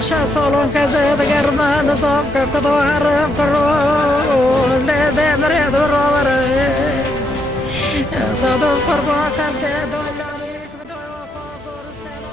شا صالون كذا دقرنا نصاب كقطو حرم كرو لا ده مريض الرور صادو قربا كنت دولاني كدو فاضور استلو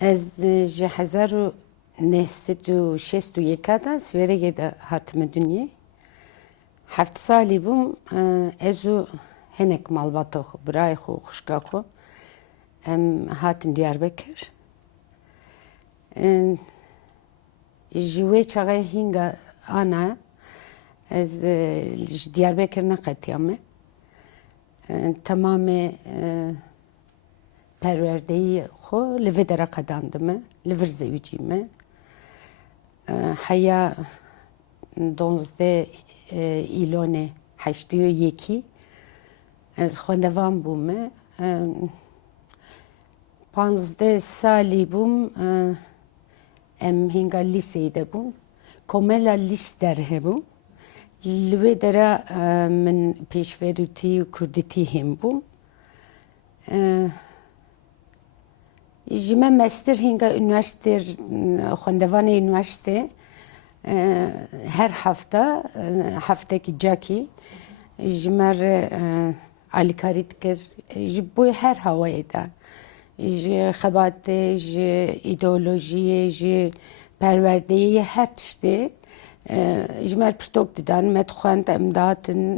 از جه 1961 دا سویره دا هاتم دنیا 7 سالی بوم ازو هنک مالباتو خو برای خو خوشگا خو هاتن دیاربکر جوی چاقای هنگا آنا از دیاربکر نقطیامه تمام پروردهی خو لوی درا قداندمه لور زویجیمه حیا 12 ایلون 81 از خوندوان بومه 15 سالی بوم ام هنگا لیسه ده بوم کاملا لیس در هبوم لوی درا من پیشوروتی و کردیتی هم بوم جمع مستر هنگا üniversite خوندوان üniversite her haftaki caki jmer alikarit kir bu her havaya da xebate ideolojiye perverdeye her tişte jmer pirtok didan metxuant emdatın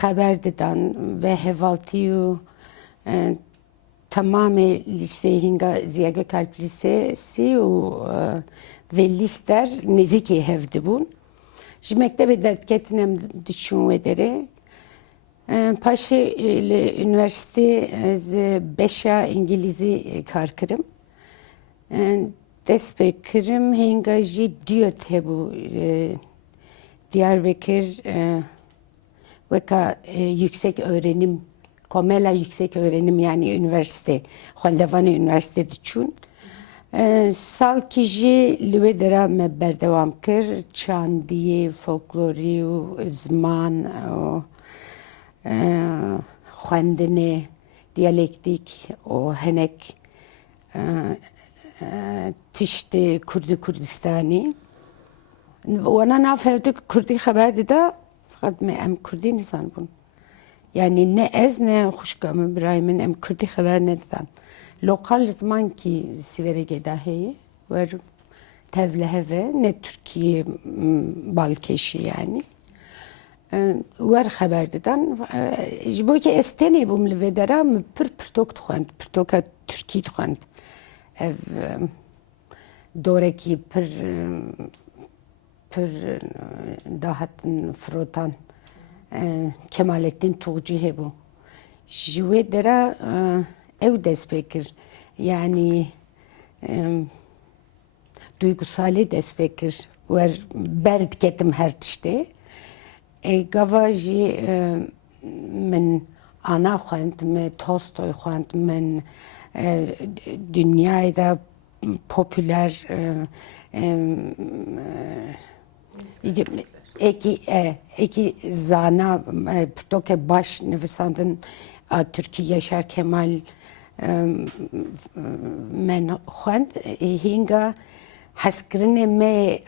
haber didan ve hevaltiyu tamam lise hinga Ziya Gökalp Lisesi ve lister nezike hevdi bun. Ji mektebe dertketinem düşün edere. Paşa ile üniversite az beşa İngilizi karkırım. Despekirim hinga ji diyot hebu Diyarbakır veka yüksek öğrenim Komela yüksek öğrenim yani üniversite, Xwendevana üniversite diçûn. Salkî li dera me berdevam kir, çandiyê, folklorî û ziman û xwendinê, diyalektik û hinek tiştê Kurdî Kurdistanî. Wana nav hevdik Kurdî xeber dida, fakat me em Kurdî nizanibûn. Yani ne ez ne hoşgamı Brahim'in em Kürdi haber ne dedan. Lokal zaman ki siverege dahi var tevleheve ne Türkiye balkeşi yani. Var haber dedan. Jibo ki estene bum livedera mı pır tok tuğand. Toka Türkiye tuğand. Ev doreki pır dahatın frotan. Kemalettin Tuğcu hebu. Jüve dera ev despekir. Yani duygusali despekir. Ver berdketim her tişte. Gava ji men ana xwend, me Tolstoy xwend, men dünyayı da popüler Eki zana ptoke baş nefesandın Türkiye Yaşar Kemal men xwend hinga heskirine me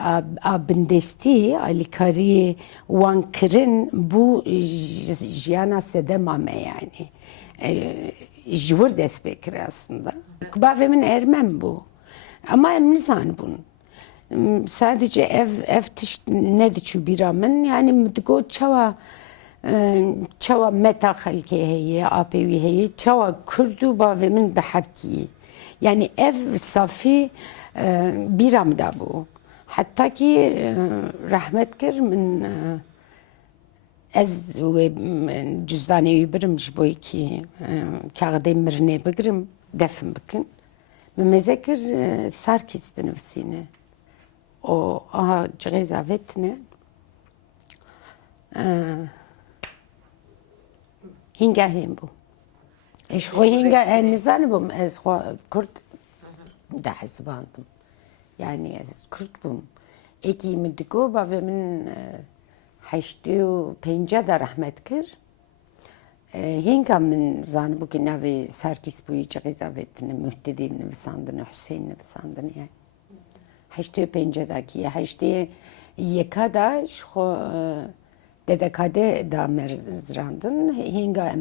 abindesti alikari wan kirin bu jiyana sedema me yani jvur despekir aslında. Bavemin ermem bu. Ama emnizan bunu. Sadece ev ne diçu biramın yani müdgo çava meta halke heye apevi heye çava Kürdu bavemin behapki yani ev safi biram da bu hatta ki rahmet kir min ez ve cüzdani birim jboy ki kağıda mirne bigirim defin bikin memezekir sarkis nefsine o aha cğezavetne هینگا هم بو اش خو هینگا نزان بوم از خو کرد ده حسباندم yani Kürt bum. Eki midiko ve min heştiyo penca da rahmet kir. Hinga min zan bu ki navi Sarkis buyu çiğizavetini mühtedin nefsandını Hüseyin nefsandını yani. Heştiyo penca da ki heştiyo yeka da şu dedekade da merzrandın. Hinga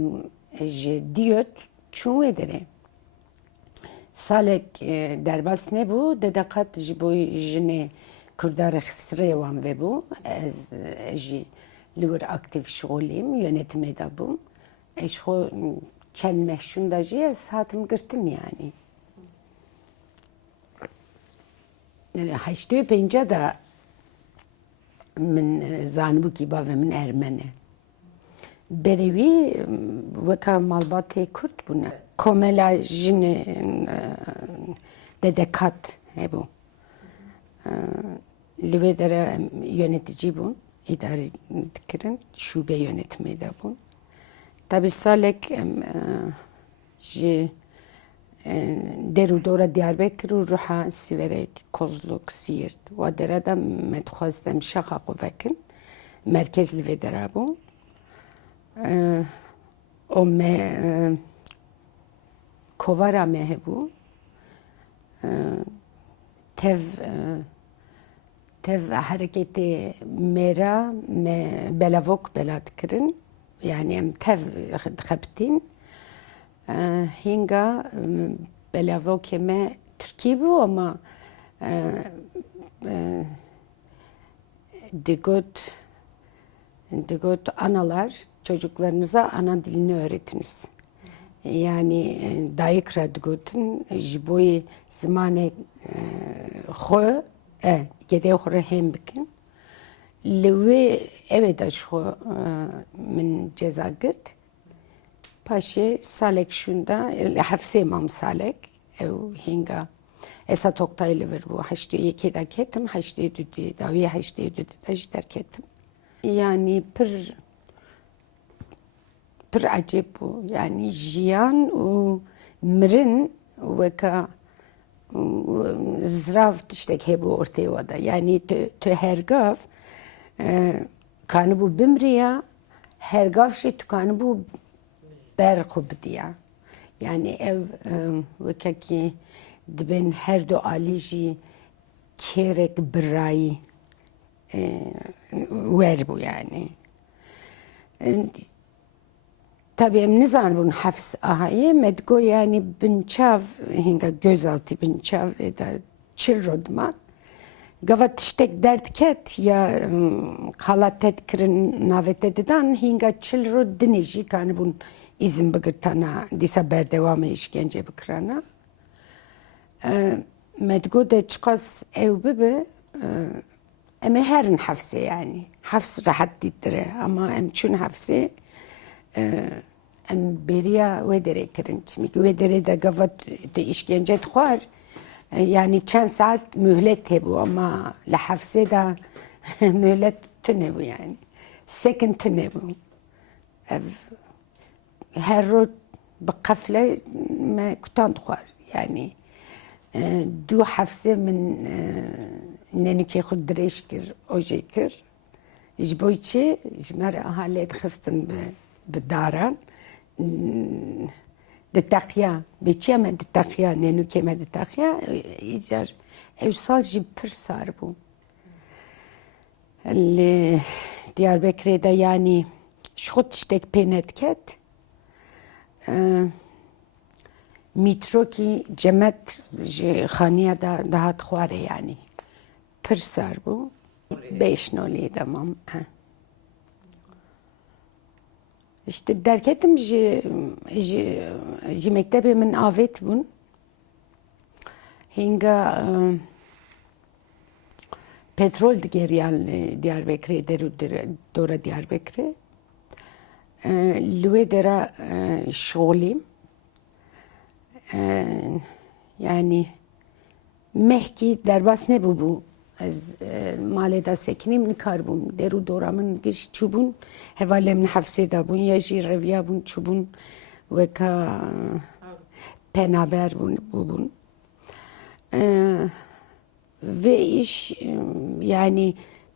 diyot çun edere. Salek derbas ne bu? Dedekat jiboy jine Kurdar xistre wan ve bu. Ez ji lur aktif şoğliyim, yönetime de bu. Eşho çen mehşun da ji saatim girtin yani. Heşte penca da min zanbu ki ba ve min Ermeni. Berevi veka malbatê Kürt bune. Komela jine dedekat hebu. Livedere yönetici bu. İdare dikirin. Şube yönetimi de bu. Tabi salek deru dora Diyarbakır u ruha Siverek, Kozluk, Siirt. Ve derada medxwaztem şaxa kuvekin. Merkez livedere bu. O me kovara me hebu. Tev hareketi mera me belavok belad kirin. Yani em tev xebtin. Hinga belavok me Türkiye bu ama digot analar çocuklarınıza ana dilini öğretiniz. Yani dayık radgotun jiboy zamane xo gede xore hem bikin. Lewe evet aşko min ceza girt. Paşe salek şunda hafse mam salek ev hinga esa toktaylı ver bu haşte yeke da ketim haşte düdü davi haşte düdü da jder ketim. Yani pir acayip bu. Yani jiyan u mirin veka zrav tiştek hebu ortaya vada. Yani tu hergav kanı bu bimriya hergav şey tu kanı bu berkub diya. Yani ev veka ki dibin her do alici kerek biray ver bu yani. Tabii em nizan bun hafs ahayı medgo yani binçav hinga gözaltı binçav da çilrodman. Gavat tiştek dert ket ya kalatet kirin navetedan hinga çilrod diniji kan bun izin bigirtana disa berdevamı işkence bikirana. Medgo de çıkas ev bibi eme herin hafse yani. Hafs rahat didire ama em çün hafse em beriya vedere kirin. Çünkü vedere de gavat de işkence tıkar. Yani çen saat mühlet hebu ama la hafse da mühlet tüne bu yani. Sekin tüne bu. Her ro bkafle me kutan tıkar. Yani du hafse min nenike khud direş kir, oje kir. Jboyçi jmer ahalet xistin bi daran. Ditaqiya, beçiya me ditaqiya, nenuke me ditaqiya, icar ev sal jî pir sar bû. Li Diyarbakır'da yani şut tiştek pênet ket. Metro ki cemet ji xaniya da dahat xware yani. Pir sar bû. 5 nolî demam. İşte derketim ji mektebê min avet bûn. Hinga petrol digeriyan Diyarbakır'ê deru dora Diyarbakır'ê. Li wê dera şolîm. Yani mehkî derbas nebû bû از مال دا سکنیم نکار بون درو دورا من گش چوبون هواله من حفظه دا بون یا جی رویا بون چوبون وکا پنابر بون ve iş yani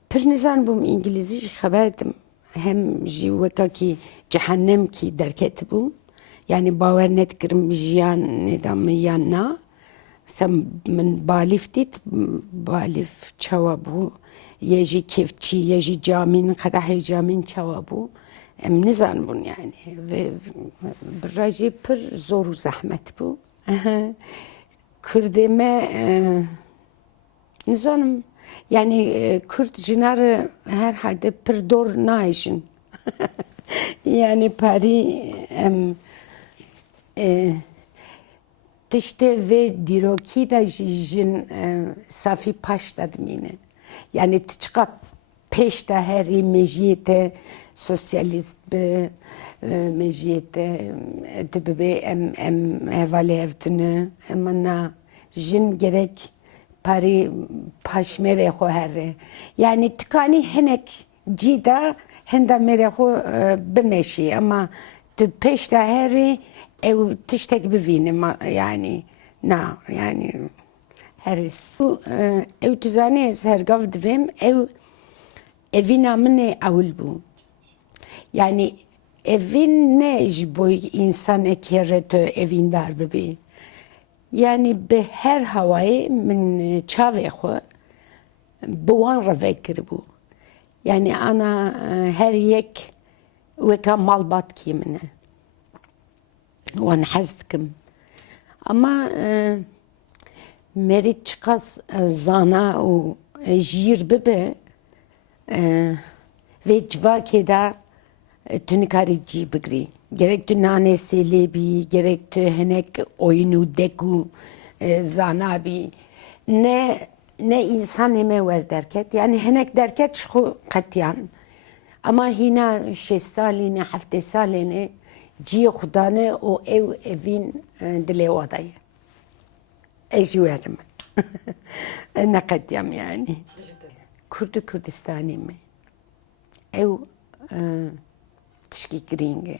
pir nizan bum İngilizce xeberdim hem ji veka ki cehennem ki derket bum yani bawer net kirim jiyan nedam yanna sen min balif dit balif çava bu yeji kefçi yeji camin kadah camin çava bu em nizan bun yani ve braji pir zor zahmet bu Kürdeme nizanım yani Kürt jinarı herhalde pir dor naişin yani pari tişte ve diroki da jin safi paş dadmine yani tıçka peşte heri meciyete sosyalist be meciyete tübebe em hevale evtine emana jin gerek pari paşmere xo herre yani tükani henek cida henda mere xo bemeşi ama tü peşte heri ev tiştek bivine yani na yani her ev tüzane sergav divim evina mine avul bu yani evin ne boy insan ekeret evin dar bebi yani be her havayı min çave xo buwan revekir bu yani ana her yek veka malbat kimine wan hazdikim ama merit çıkas zana o jir bebe ve civake da tünikari ci bigri gerek tu nane selebi gerek tu henek oyunu deku zanabi ne insan eme ver derket yani henek derket şu katyan ama hina 6 saline 7 saline ci khudane o evin dile odayı ejuerim ne katyam yani Kurdistani mi ev tişki kiringe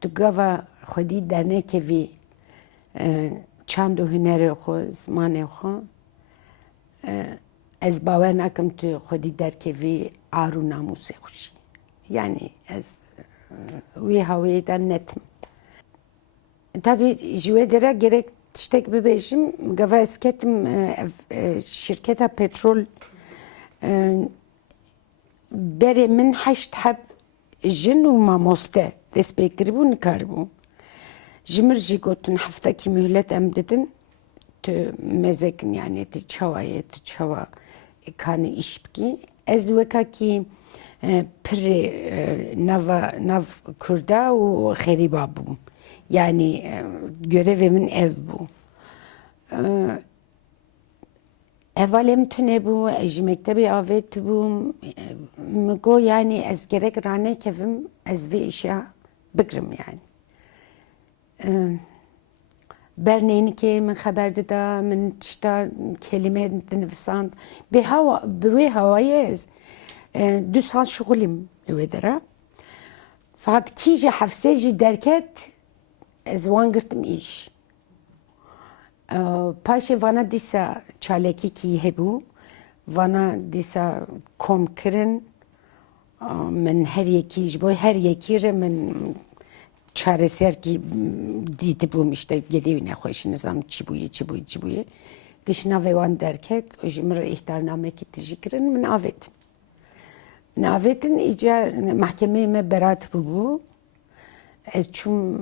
tu gava xwedî dernekevî çand û hunerê xwe zimanê xwe ez bawer nakim tu xwedî derkevî ar û namûsê xwe jî yani ez wî hawayê de netim tabii ji wê dere gerek tiştek bibêjim gava ez ketim şirketa petrol berê min 8 heb jin û mamoste dest pê kiribû nikaribû ji mir jî gotin heftekî mühlet em didin tu mezekin yani tu çawayê tu çawa kanî iş bikî ez wekakî pirê nav Kurda û xerîba bûm yani görevê min ev bû Evalem tüne bu, ji mektebê avê tibûm mi got yani ez gerek ranekevim ez vê îşa bikirim yani bernênikê min xeber dida min tişta kelime dinivisand bi wê hawayê ez 2 sal şixulîm li wê dere fakat kî ji hefsê jî derket ez wan girtim îş paşê vana dîsa çalekîkî hebû vana dîsa kom kirin min her yekî ji bo her yekî re min çareserkî dîtibûm işte gedê nexweşî nizam çi bûye giş navê wan derket ji min re îhtarnamekî tijî kirin min avêtin îca mahkemeyê me berat bûbû ez çûm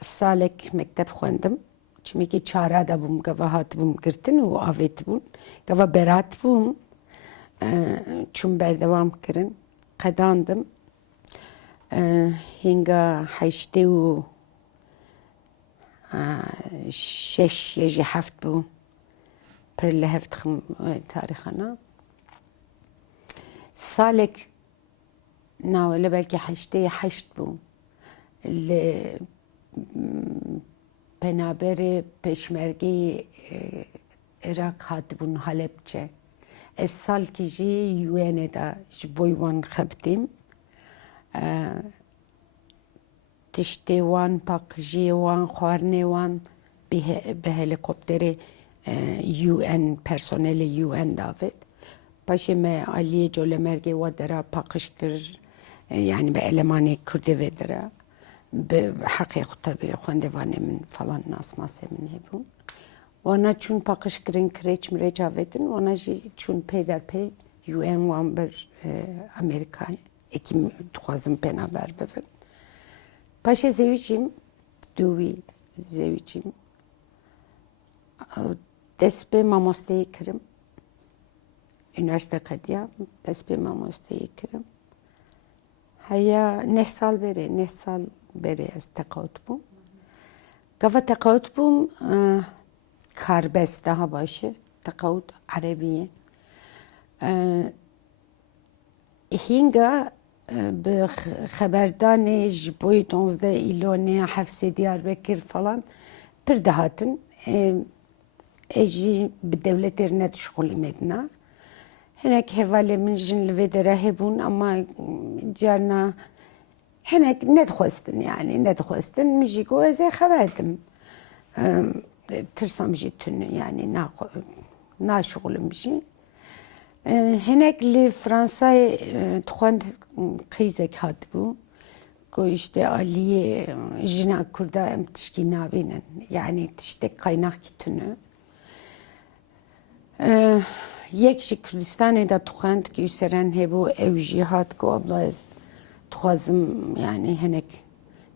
salek mekteb xwendim çimekî çara da bûm gava hatibûm girtin û avê tibûn gava berat bûm çûm berdewam kirin qedandim hinga 8 û 6 ya jî 7 bû pir li hev dixim tarîxana salek navê belkî 8 bû li penaberê peşmergeyê Irak hatibûn Halepçe Ez salkî jî UN'e da ji bo wan xebitîm. Tiştê wan, paqijiyê wan, xwarinê wan bi helikopterê UN personelê UN davêt. Paşê me aliyê colemergê wa dera paqij kir, yani bi elemanê Kurdî vê dera. Bi heqê xwe tevê xwendevanê min falan nasmasê min hebûn. Wana çûn paqij kirin kirêç mirêç avêtin, wana jî çûn pê derpê UN wan bir Amerîkayê. Ekî dixwazim penaber bibin. Paşê zêwîçîm, dûwî zêwîçîm. Dest pê mamosteyî kirim. Üniversite qediya, dest pê mamosteyî kirim. Heya neh sal berê ez teqawut bûm. Gava teqawut bûm karbest daha başı. Teqawut Erebiyê. Hînga bi xeberdanê ji bo 11 îlonê Hefsê Diyarbekir falan pir dihatin. Ez jî bi devletê ne dişxulî me dina. Hinek hevalê min jin li vê dere hebûn ama carna hinek nedixwestin yani nedixwestin. Min jî got ez ê xeber dim. Tirsam jî tune yani naşixulim jî. Hinek li Fransayê dixwend qîzek hatibû. Got işte aliyê jina Kurda em tişkî nabînin. Yani tiştek qaynakî tune. Yek ji Kurdistanê de dixwend Gîwseren hebû ew jî hat got abla ez dixwazim yani hinek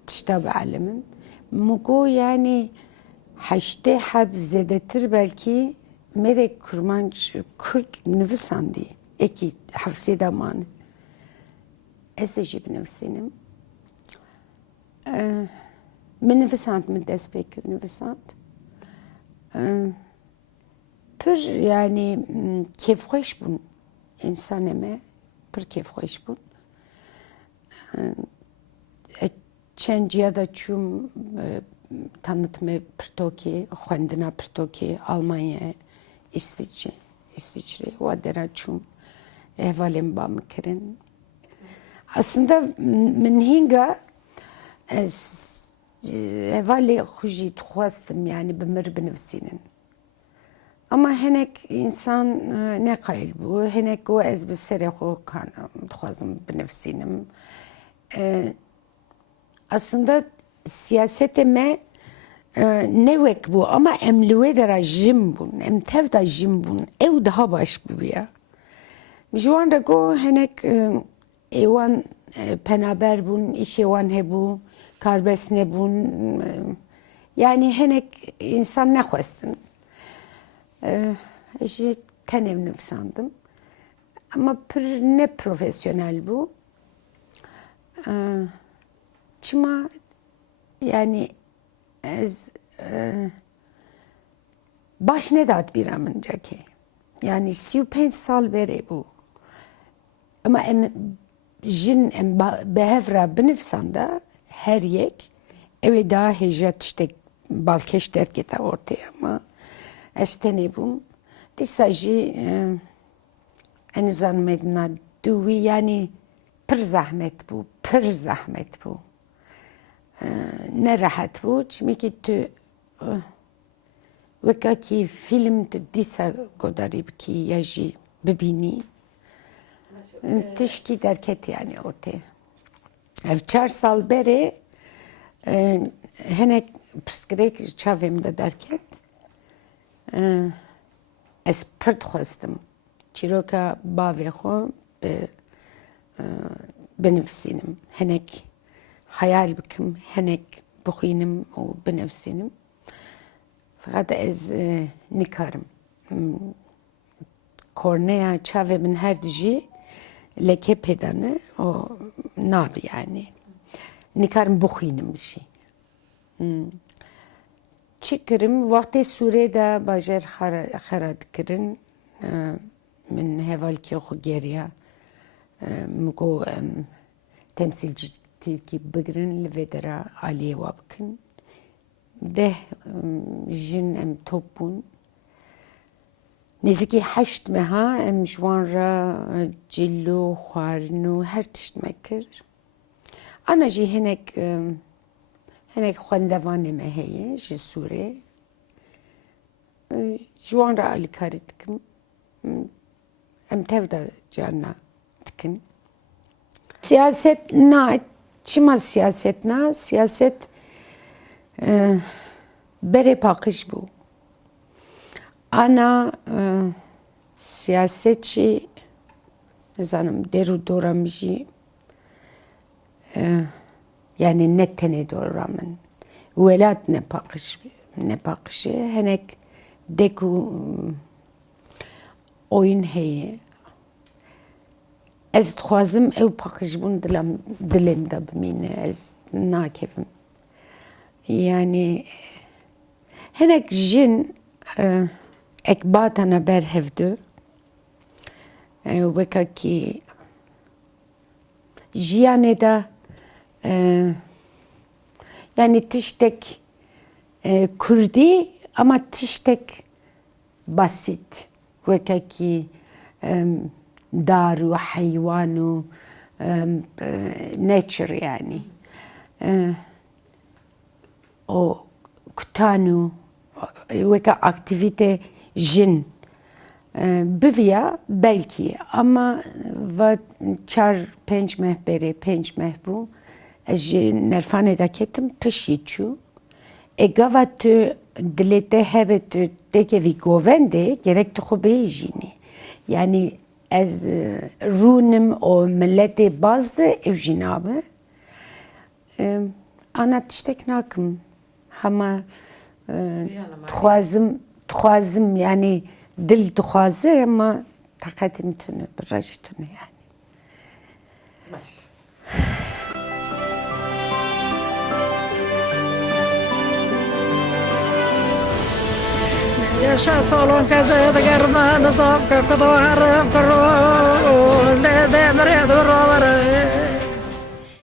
tişta bielîmim. Min got yani heştê heb zêdetir belkî merê kurmanc Kurd nivisandî. Ekî Hefsê de mane. Ez ê jî binivîsînim. Min nivisand min dest pê kir nivisand. Pir yani kêfxweş bûn însanê me pir kêfxweş bûn. Çend ciya da çûm tanıtmê pirtokê, xwendina pirtokê Almanyayê, İsviçre wa dera çûm hevalên ba min kirin. Aslında min hînga ez hevalê xwe jî dixwastim yani bi mir binivîsînin. Ama hinek insan neqayîl bû. Hinek got ez bi serê xwe dixwazim binivîsînim. Aslında siyasetê me ne wek bû ama em li wê dera jim bûn. Em tev da jim bûn. Ew daha baş bûye. Ji wan re got hinek êwan penaber bûn, îşê wan hebû, karbest nebûn. Yani hinek insan nexwestin. Jî tenê nivîsandim. Ama pir ne profesyonel bû. Çima yani ez baş nedat bîra min cekê. Yani 35 sal berê bû. Ama em jin em behev ra binivîsan da her yek ew ê daha hêja tiştek balkêş derkete ortaya ama ez tenê bûm. Dîsa jî en zanî dina dûwî yani pir zehmet bû, pir zehmet bû. Ne rahat bû çimekî tu wekakî film tu dîsa godarî bikî ya jî bibînî. Tişkî derket yani ortaya. Ev 4 sal berê hinek pirsgirêk ji çavê min de derket. Ez pir dixwestim çîroka bavê xwe binivîsînim. Hinek hayal bikim, hinek bixwînim û binivîsînim. Fakat ez nikarim. Korneya çavê min her dijî leke pêdane o nabe yani. Nikarim bixwînim bir şey. Çi kirim? Wextê Sûrê de bajar xera dikirin. Min hevalkê xwe geriya. Min got em temsîlcî Tirkî bigirin li vê dera aliyê wa bikin. Deh jin em top bûn. نزیکی 8 ماه ام جوان را جلو خوارن و هر تشت مکر انا جی هنک خواندوان مهیه جی سوره جوان را علی کاری دکم ام تفدا جانا دکن siyaset na çima siyaset na siyaset bere pakış bu. Ana siyasetçi ne zanım deru doramışı yani ne tene doramın velat ne pakışı henek deku oyun heye ez dixwazim ew paqijbûn dilêm de bimîne ez nakevim yani hinek jin ek batana berhevdu wekakî jiyanê de yani tiştek Kurdî ama tiştek basit wekakî دار وحيوان وناتشر يعني o kutanu veka aktivite jin bivya belki ama ve 4-5 meh beri 5 meh bu nerfane da ketim pişiçu gavat dilete hevet tekevi govende gerek tu xubejini yani از رونم او ملت بازده او جنابه انا تشتک ناکم همه تخوازم yani dil تخوازه ama takatim tünü برaj tünü yani. yaşa salon kazaya da germa da sokka kadar karo